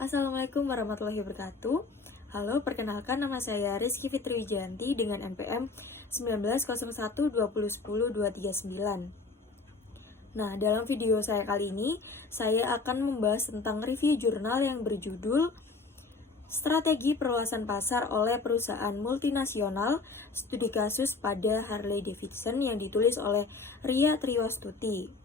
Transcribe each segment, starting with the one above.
Assalamualaikum warahmatullahi wabarakatuh. Halo, perkenalkan nama saya Rizky Fitri Wijanti dengan NPM 19012010-239. Nah, dalam video saya kali ini, saya akan membahas tentang review jurnal yang berjudul Strategi Perluasan Pasar oleh Perusahaan Multinasional, Studi Kasus pada Harley Davidson yang ditulis oleh Ria Triwastuti.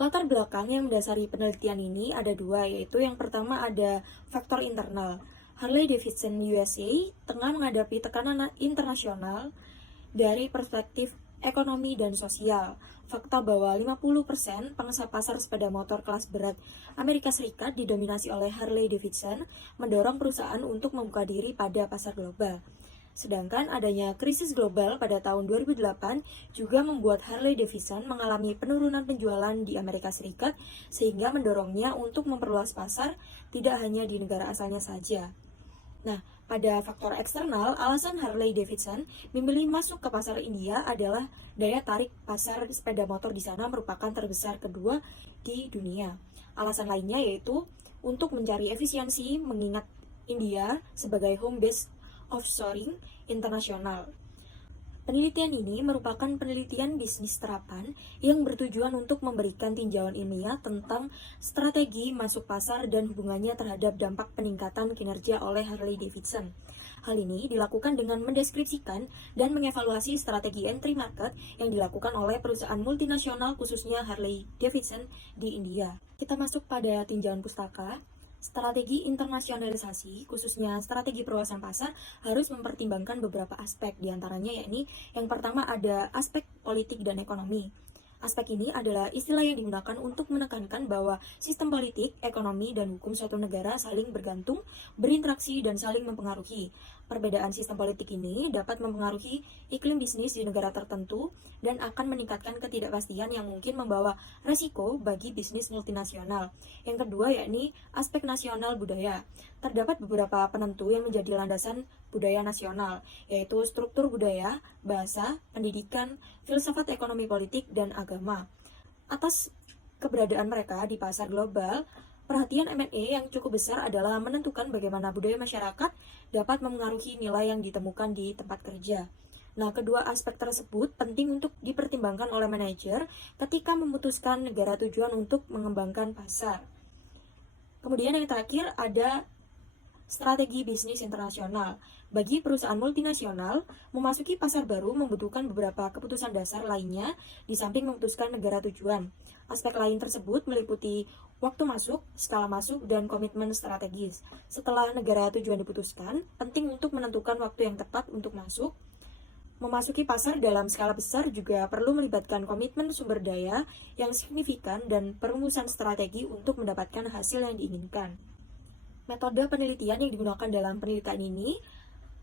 Latar belakang yang mendasari penelitian ini ada dua, yaitu yang pertama ada faktor internal. Harley Davidson USA tengah menghadapi tekanan internasional dari perspektif ekonomi dan sosial. Fakta bahwa 50% pangsa pasar sepeda motor kelas berat Amerika Serikat didominasi oleh Harley Davidson mendorong perusahaan untuk membuka diri pada pasar global. Sedangkan adanya krisis global pada tahun 2008 juga membuat Harley Davidson mengalami penurunan penjualan di Amerika Serikat sehingga mendorongnya untuk memperluas pasar tidak hanya di negara asalnya saja. Nah, pada faktor eksternal, alasan Harley Davidson memilih masuk ke pasar India adalah daya tarik pasar sepeda motor di sana merupakan terbesar kedua di dunia. Alasan lainnya yaitu untuk mencari efisiensi mengingat India sebagai home base offshoring internasional. Penelitian ini merupakan penelitian bisnis terapan yang bertujuan untuk memberikan tinjauan ilmiah tentang strategi masuk pasar dan hubungannya terhadap dampak peningkatan kinerja oleh Harley Davidson. Hal ini dilakukan dengan mendeskripsikan dan mengevaluasi strategi entry market yang dilakukan oleh perusahaan multinasional khususnya Harley Davidson di India. Kita masuk pada tinjauan pustaka. Strategi internasionalisasi, khususnya strategi perluasan pasar, harus mempertimbangkan beberapa aspek, diantaranya yakni yang pertama ada aspek politik dan ekonomi. Aspek ini adalah istilah yang digunakan untuk menekankan bahwa sistem politik, ekonomi, dan hukum suatu negara saling bergantung, berinteraksi, dan saling mempengaruhi. Perbedaan sistem politik ini dapat mempengaruhi iklim bisnis di negara tertentu dan akan meningkatkan ketidakpastian yang mungkin membawa resiko bagi bisnis multinasional. Yang kedua yakni aspek nasional budaya. Terdapat beberapa penentu yang menjadi landasan budaya nasional, yaitu struktur budaya, bahasa, pendidikan, filsafat ekonomi politik, dan agama. Atas keberadaan mereka di pasar global, perhatian M&A yang cukup besar adalah menentukan bagaimana budaya masyarakat dapat memengaruhi nilai yang ditemukan di tempat kerja. Nah, kedua aspek tersebut penting untuk dipertimbangkan oleh manajer ketika memutuskan negara tujuan untuk mengembangkan pasar. Kemudian yang terakhir ada strategi bisnis internasional. Bagi perusahaan multinasional, memasuki pasar baru membutuhkan beberapa keputusan dasar lainnya di samping memutuskan negara tujuan. Aspek lain tersebut meliputi waktu masuk, skala masuk, dan komitmen strategis. Setelah negara tujuan diputuskan, penting untuk menentukan waktu yang tepat untuk masuk. Memasuki pasar dalam skala besar juga perlu melibatkan komitmen sumber daya yang signifikan dan perumusan strategi untuk mendapatkan hasil yang diinginkan. Metode penelitian yang digunakan dalam penelitian ini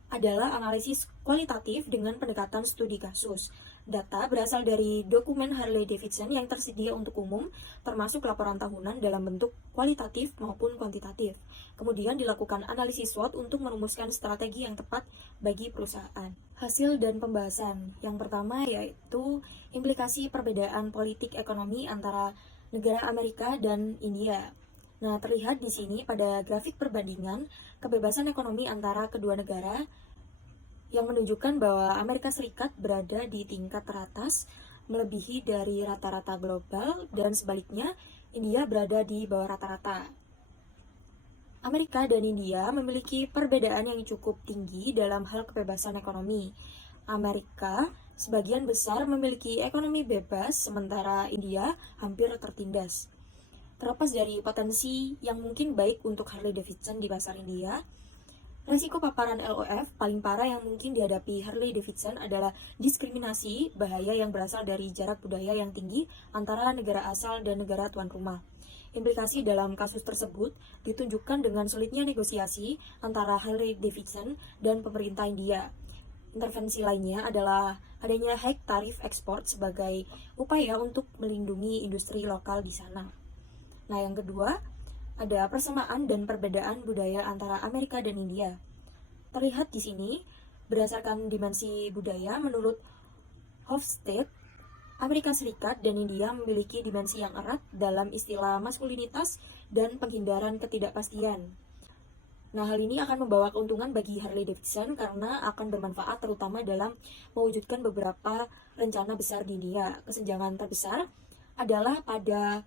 adalah analisis kualitatif dengan pendekatan studi kasus. Data berasal dari dokumen Harley Davidson yang tersedia untuk umum, termasuk laporan tahunan dalam bentuk kualitatif maupun kuantitatif. Kemudian dilakukan analisis SWOT untuk merumuskan strategi yang tepat bagi perusahaan. Hasil dan pembahasan. Yang pertama yaitu implikasi perbedaan politik ekonomi antara negara Amerika dan India. Nah, terlihat di sini pada grafik perbandingan kebebasan ekonomi antara kedua negara yang menunjukkan bahwa Amerika Serikat berada di tingkat teratas melebihi dari rata-rata global dan sebaliknya India berada di bawah rata-rata. Amerika dan India memiliki perbedaan yang cukup tinggi dalam hal kebebasan ekonomi. Amerika sebagian besar memiliki ekonomi bebas, sementara India hampir tertindas. Terlepas dari potensi yang mungkin baik untuk Harley Davidson di pasar India, resiko paparan LOF paling parah yang mungkin dihadapi Harley Davidson adalah diskriminasi bahaya yang berasal dari jarak budaya yang tinggi antara negara asal dan negara tuan rumah. Implikasi dalam kasus tersebut ditunjukkan dengan sulitnya negosiasi antara Harley Davidson dan pemerintah India. Intervensi lainnya adalah adanya hike tarif ekspor sebagai upaya untuk melindungi industri lokal di sana. Nah, yang kedua, ada persamaan dan perbedaan budaya antara Amerika dan India. Terlihat di sini, berdasarkan dimensi budaya menurut Hofstede, Amerika Serikat dan India memiliki dimensi yang erat dalam istilah maskulinitas dan penghindaran ketidakpastian. Nah, hal ini akan membawa keuntungan bagi Harley Davidson karena akan bermanfaat terutama dalam mewujudkan beberapa rencana besar di India. Kesenjangan terbesar adalah pada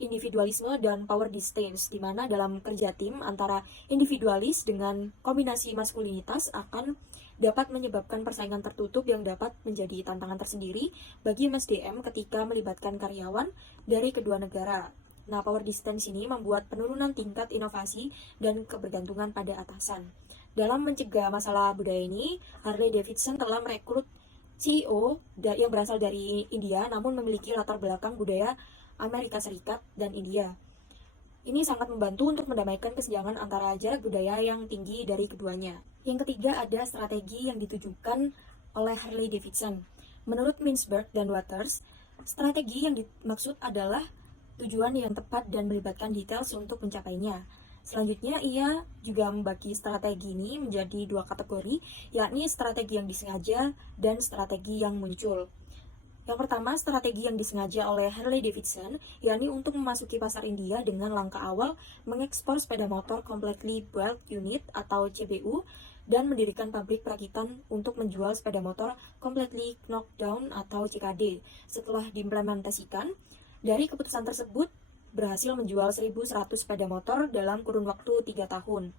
individualisme dan power distance, di mana dalam kerja tim antara individualis dengan kombinasi maskulinitas akan dapat menyebabkan persaingan tertutup yang dapat menjadi tantangan tersendiri bagi MSDM ketika melibatkan karyawan dari kedua negara. Nah, power distance ini membuat penurunan tingkat inovasi dan kebergantungan pada atasan. Dalam mencegah masalah budaya ini, Harley Davidson telah merekrut CEO yang berasal dari India namun memiliki latar belakang budaya Amerika Serikat dan India. Ini sangat membantu untuk mendamaikan kesenjangan antara jarak budaya yang tinggi dari keduanya. Yang ketiga, ada strategi yang ditujukan oleh Harley Davidson. Menurut Mintzberg dan Waters, strategi yang dimaksud adalah tujuan yang tepat dan melibatkan details untuk mencapainya. Selanjutnya, ia juga membagi strategi ini menjadi dua kategori, yakni strategi yang disengaja dan strategi yang muncul. Yang pertama, strategi yang disengaja oleh Harley Davidson, yakni untuk memasuki pasar India dengan langkah awal mengekspor sepeda motor Completely Built Unit atau CBU dan mendirikan pabrik perakitan untuk menjual sepeda motor Completely Knocked Down atau CKD. Setelah diimplementasikan, dari keputusan tersebut berhasil menjual 1.100 sepeda motor dalam kurun waktu 3 tahun.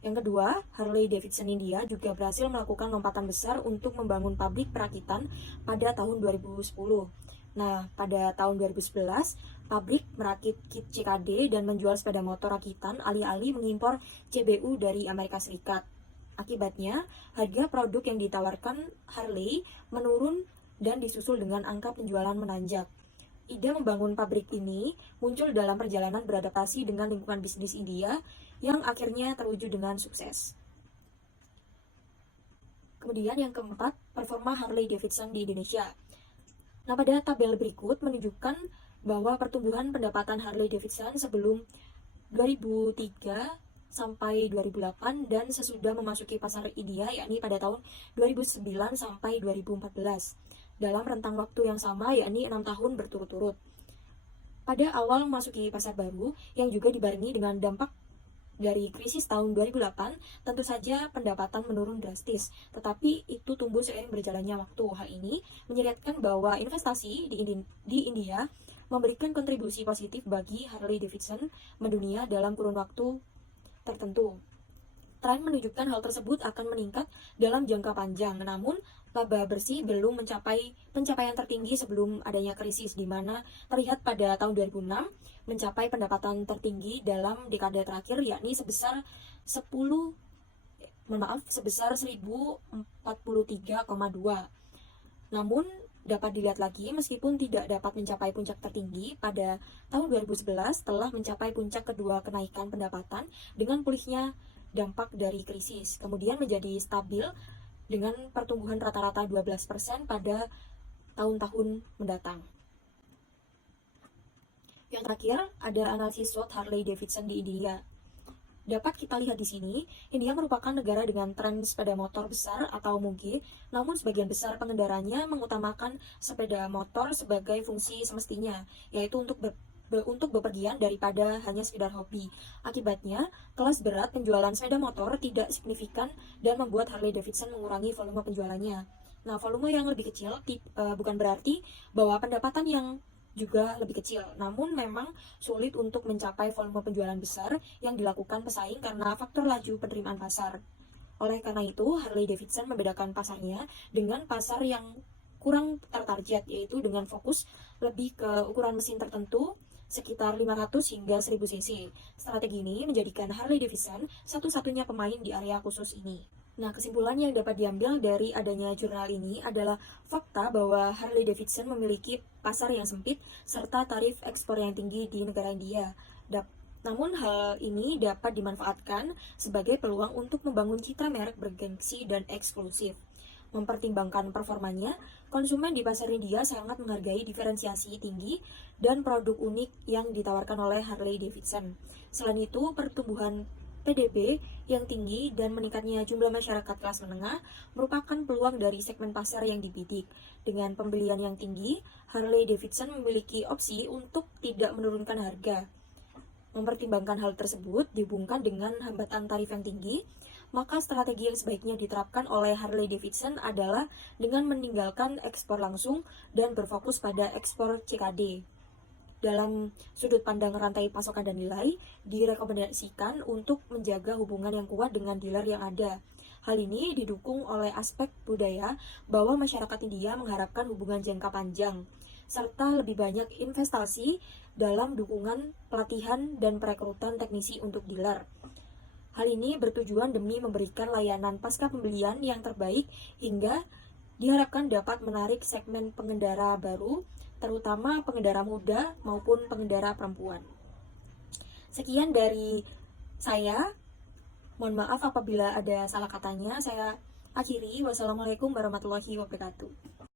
Yang kedua, Harley Davidson India juga berhasil melakukan lompatan besar untuk membangun pabrik perakitan pada tahun 2010. Nah, pada tahun 2011, pabrik merakit kit CKD dan menjual sepeda motor rakitan alih-alih mengimpor CBU dari Amerika Serikat. Akibatnya, harga produk yang ditawarkan Harley menurun dan disusul dengan angka penjualan menanjak. Ide membangun pabrik ini muncul dalam perjalanan beradaptasi dengan lingkungan bisnis India yang akhirnya terwujud dengan sukses. Kemudian yang keempat, performa Harley Davidson di Indonesia. Nah, pada tabel berikut menunjukkan bahwa pertumbuhan pendapatan Harley Davidson sebelum 2003 sampai 2008 dan sesudah memasuki pasar India, yakni pada tahun 2009 sampai 2014. Dalam rentang waktu yang sama, yakni 6 tahun berturut-turut. Pada awal memasuki pasar baru, yang juga dibarengi dengan dampak dari krisis tahun 2008, tentu saja pendapatan menurun drastis, tetapi itu tumbuh seiring berjalannya waktu. Hal ini menyeratkan bahwa investasi di India memberikan kontribusi positif bagi Harley Davidson mendunia dalam kurun waktu tertentu. Tren menunjukkan hal tersebut akan meningkat dalam jangka panjang, namun laba bersih belum mencapai pencapaian tertinggi sebelum adanya krisis, di mana terlihat pada tahun 2006 mencapai pendapatan tertinggi dalam dekade terakhir, yakni sebesar 1043,2. Namun dapat dilihat lagi, meskipun tidak dapat mencapai puncak tertinggi pada tahun 2011 telah mencapai puncak kedua kenaikan pendapatan dengan pulihnya dampak dari krisis, kemudian menjadi stabil dengan pertumbuhan rata-rata 12% pada tahun-tahun mendatang. Yang terakhir, ada analisis SWOT Harley Davidson di India. Dapat kita lihat di sini, India merupakan negara dengan tren sepeda motor besar atau mungkin, namun sebagian besar pengendaranya mengutamakan sepeda motor sebagai fungsi semestinya, yaitu untuk bepergian daripada hanya sekedar hobi. Akibatnya, kelas berat penjualan sepeda motor tidak signifikan dan membuat Harley Davidson mengurangi volume penjualannya. Nah, volume yang lebih kecil bukan berarti bahwa pendapatan yang juga lebih kecil, namun memang sulit untuk mencapai volume penjualan besar yang dilakukan pesaing karena faktor laju penerimaan pasar. Oleh karena itu, Harley Davidson membedakan pasarnya dengan pasar yang kurang tertarget, yaitu dengan fokus lebih ke ukuran mesin tertentu, sekitar 500 hingga 1000 cc. Strategi ini menjadikan Harley Davidson satu-satunya pemain di area khusus ini. Nah, kesimpulan yang dapat diambil dari adanya jurnal ini adalah fakta bahwa Harley Davidson memiliki pasar yang sempit serta tarif ekspor yang tinggi di negara India. Namun hal ini dapat dimanfaatkan sebagai peluang untuk membangun citra merek bergengsi dan eksklusif. Mempertimbangkan performanya, konsumen di pasar India sangat menghargai diferensiasi tinggi dan produk unik yang ditawarkan oleh Harley Davidson. Selain itu, pertumbuhan PDB yang tinggi dan meningkatnya jumlah masyarakat kelas menengah merupakan peluang dari segmen pasar yang dibidik. Dengan pembelian yang tinggi, Harley-Davidson memiliki opsi untuk tidak menurunkan harga. Mempertimbangkan hal tersebut dihubungkan dengan hambatan tarif yang tinggi, maka strategi yang sebaiknya diterapkan oleh Harley-Davidson adalah dengan meninggalkan ekspor langsung dan berfokus pada ekspor CKD. Dalam sudut pandang rantai pasokan dan nilai, direkomendasikan untuk menjaga hubungan yang kuat dengan dealer yang ada. Hal ini didukung oleh aspek budaya bahwa masyarakat India mengharapkan hubungan jangka panjang, serta lebih banyak investasi dalam dukungan pelatihan dan perekrutan teknisi untuk dealer. Hal ini bertujuan demi memberikan layanan pasca pembelian yang terbaik hingga diharapkan dapat menarik segmen pengendara baru, terutama pengendara muda maupun pengendara perempuan. Sekian dari saya. Mohon maaf apabila ada salah katanya. Saya akhiri. Wassalamualaikum warahmatullahi wabarakatuh.